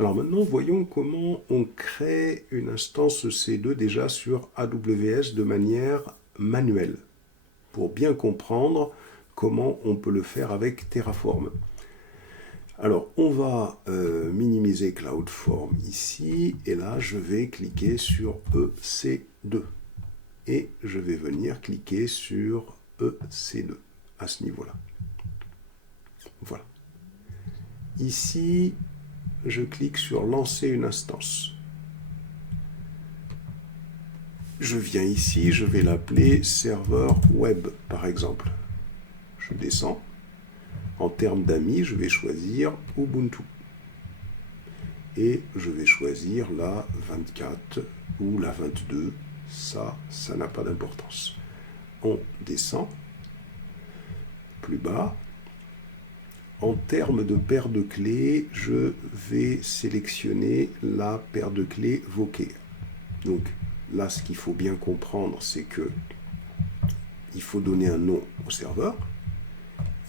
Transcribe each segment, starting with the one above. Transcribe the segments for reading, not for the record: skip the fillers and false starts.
Alors maintenant, voyons comment on crée une instance EC2 déjà sur AWS de manière manuelle, pour bien comprendre comment on peut le faire avec Terraform. Alors, on va minimiser CloudForm ici, et là, je vais cliquer sur EC2. Et je vais venir cliquer sur EC2 à ce niveau-là. Voilà. Ici, je clique sur lancer une instance. Je viens ici, je vais l'appeler serveur web par exemple. Je descends. En termes d'amis, je vais choisir Ubuntu. Et je vais choisir la 24 ou la 22. Ça n'a pas d'importance. On descend. Plus bas. En termes de paire de clés, je vais sélectionner la paire de clés Vocare. Donc là, ce qu'il faut bien comprendre, c'est que il faut donner un nom au serveur.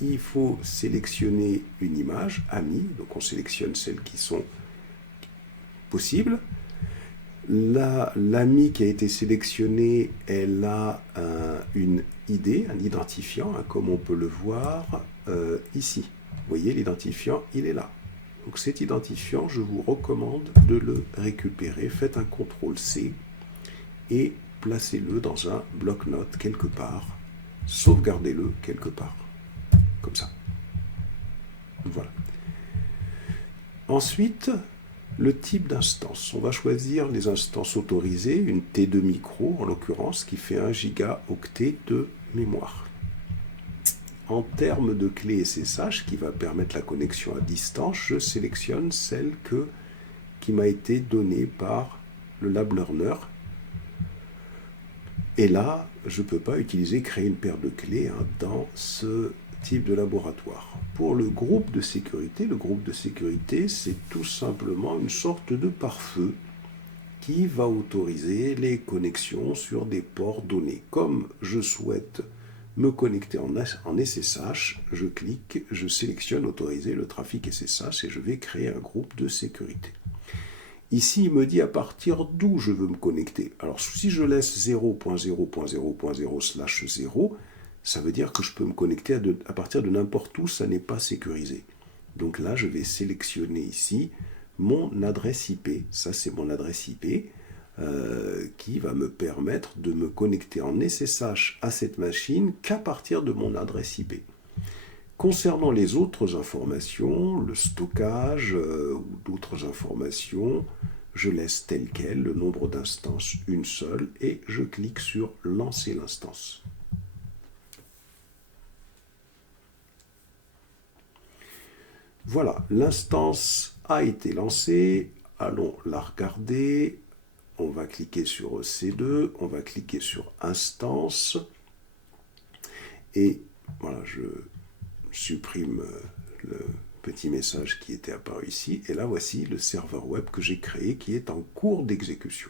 Il faut sélectionner une image, ami, donc on sélectionne celles qui sont possibles. L'ami qui a été sélectionné, elle a une ID, un identifiant, comme on peut le voir ici. Vous voyez, l'identifiant, il est là. Donc cet identifiant, je vous recommande de le récupérer. Faites un CTRL-C et placez-le dans un bloc-notes quelque part. Sauvegardez-le quelque part. Comme ça. Voilà. Ensuite, le type d'instance. On va choisir les instances autorisées, une T2 micro en l'occurrence, qui fait 1 gigaoctet de mémoire. En termes de clé SSH, qui va permettre la connexion à distance, je sélectionne celle qui m'a été donnée par le Lab Learner. Et là, je ne peux pas créer une paire de clés dans ce type de laboratoire. Pour le groupe de sécurité, c'est tout simplement une sorte de pare-feu qui va autoriser les connexions sur des ports donnés. Comme je souhaite me connecter en SSH, je clique, je sélectionne autoriser le trafic SSH et je vais créer un groupe de sécurité. Ici, il me dit à partir d'où je veux me connecter. Alors, si je laisse 0.0.0.0/0, ça veut dire que je peux me connecter à partir de n'importe où, ça n'est pas sécurisé. Donc là, je vais sélectionner ici mon adresse IP. Ça, c'est mon adresse IP qui va me permettre de me connecter en SSH à cette machine qu'à partir de mon adresse IP. Concernant les autres informations, le stockage ou d'autres informations, je laisse tel quel, le nombre d'instances, une seule, et je clique sur « Lancer l'instance ». Voilà, l'instance a été lancée. Allons la regarder. On va cliquer sur EC2, on va cliquer sur Instance. Et voilà, je supprime le petit message qui était apparu ici. Et là, voici le serveur web que j'ai créé qui est en cours d'exécution.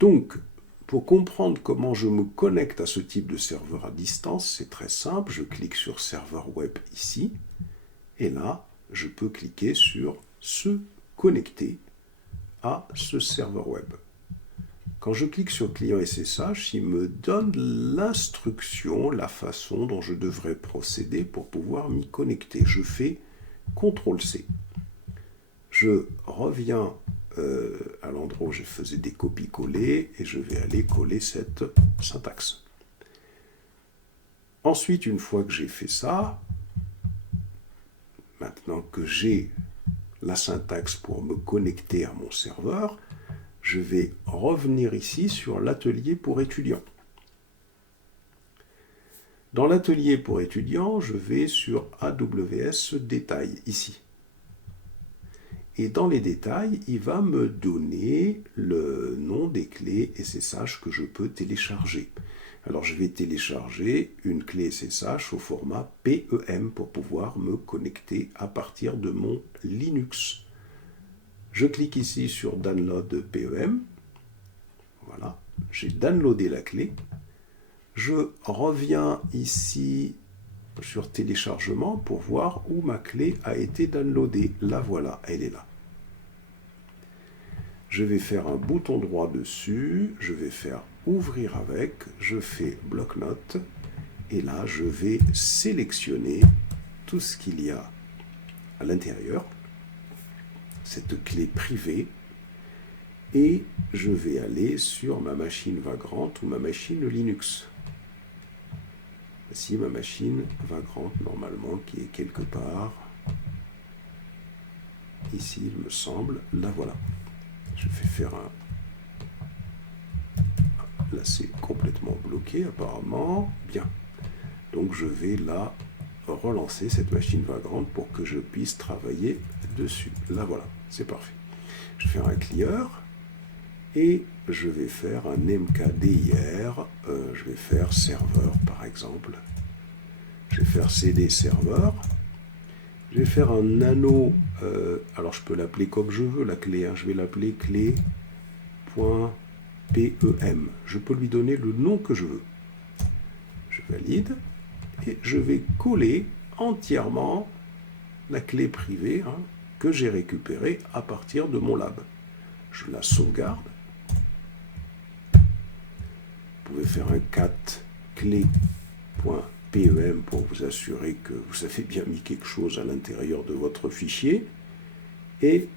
Donc, pour comprendre comment je me connecte à ce type de serveur à distance, c'est très simple. Je clique sur serveur web ici. Et là, je peux cliquer sur se connecter à ce serveur web. Quand je clique sur client SSH, il me donne l'instruction, la façon dont je devrais procéder pour pouvoir m'y connecter. Je fais CTRL-C. Je reviens à l'endroit où je faisais des copies-coller et je vais aller coller cette syntaxe. Ensuite, une fois que j'ai fait ça, maintenant que j'ai la syntaxe pour me connecter à mon serveur, je vais revenir ici sur l'atelier pour étudiants. Dans l'atelier pour étudiants, je vais sur AWS Détails, ici. Et dans les détails, il va me donner le nom des clés SSH que je peux télécharger. Alors je vais télécharger une clé SSH au format PEM pour pouvoir me connecter à partir de mon Linux. Je clique ici sur Download PEM. Voilà, j'ai downloadé la clé. Je reviens ici sur téléchargement pour voir où ma clé a été downloadée. La voilà, elle est là. Je vais faire un bouton droit dessus, je vais faire ouvrir avec, je fais bloc-notes, et là je vais sélectionner tout ce qu'il y a à l'intérieur, cette clé privée, et je vais aller sur ma machine Vagrant ou ma machine Linux. Voici ma machine Vagrant normalement qui est quelque part ici, il me semble. Là voilà. Je vais faire un... Là c'est complètement bloqué apparemment. Bien. Donc je vais là relancer cette machine Vagrant pour que je puisse travailler dessus. Là voilà, c'est parfait. Je vais faire un clear et je vais faire un mkdir. Je vais faire serveur par exemple. Je vais faire cd serveur. Je vais faire un nano. Alors je peux l'appeler comme je veux la clé. Je vais l'appeler clé.pem. Je peux lui donner le nom que je veux. Je valide. Et je vais coller entièrement la clé privée que j'ai récupérée à partir de mon lab. Je la sauvegarde. Vous pouvez faire un cat clé.pem pour vous assurer que vous avez bien mis quelque chose à l'intérieur de votre fichier. Et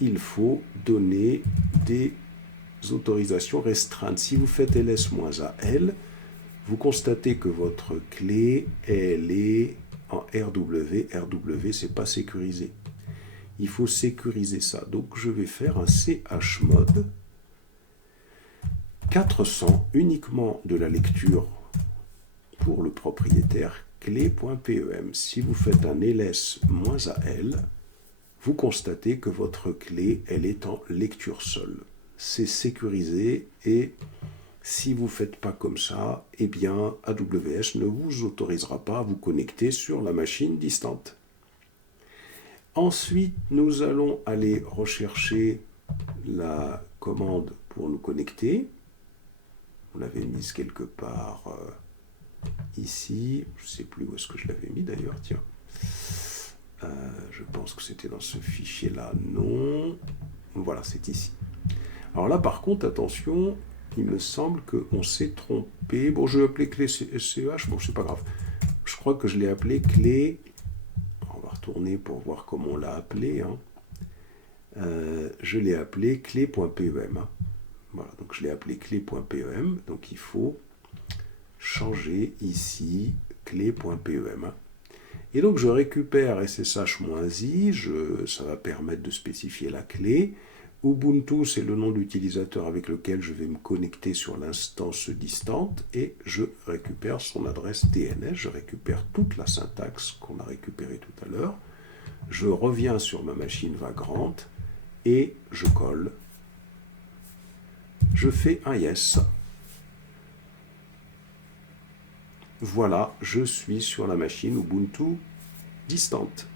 il faut donner des autorisations restreintes. Si vous faites ls-al, vous constatez que votre clé, elle est en RW. RW, c'est pas sécurisé. Il faut sécuriser ça. Donc, je vais faire un chmod 400 uniquement de la lecture pour le propriétaire clé.pem. Si vous faites un ls-al, vous constatez que votre clé, elle est en lecture seule. C'est sécurisé et si vous ne faites pas comme ça, eh bien AWS ne vous autorisera pas à vous connecter sur la machine distante. Ensuite, nous allons aller rechercher la commande pour nous connecter. On l'avait mise quelque part ici. Je ne sais plus où est-ce que je l'avais mis d'ailleurs. Tiens. Je pense que c'était dans ce fichier-là. Non. Voilà, c'est ici. Alors là, par contre, attention, il me semble qu'on s'est trompé. Bon, je vais appeler clé SCH. Bon, c'est pas grave. Je crois que je l'ai appelé clé... On va retourner pour voir comment on l'a appelé. Je l'ai appelé clé.pem. Voilà, donc je l'ai appelé clé.pem. Donc il faut changer ici clé.pem. Et donc je récupère SSH-i, ça va permettre de spécifier la clé. Ubuntu, c'est le nom d'utilisateur avec lequel je vais me connecter sur l'instance distante et je récupère son adresse DNS, je récupère toute la syntaxe qu'on a récupérée tout à l'heure. Je reviens sur ma machine Vagrant et je colle. Je fais un yes. Voilà, je suis sur la machine Ubuntu distante.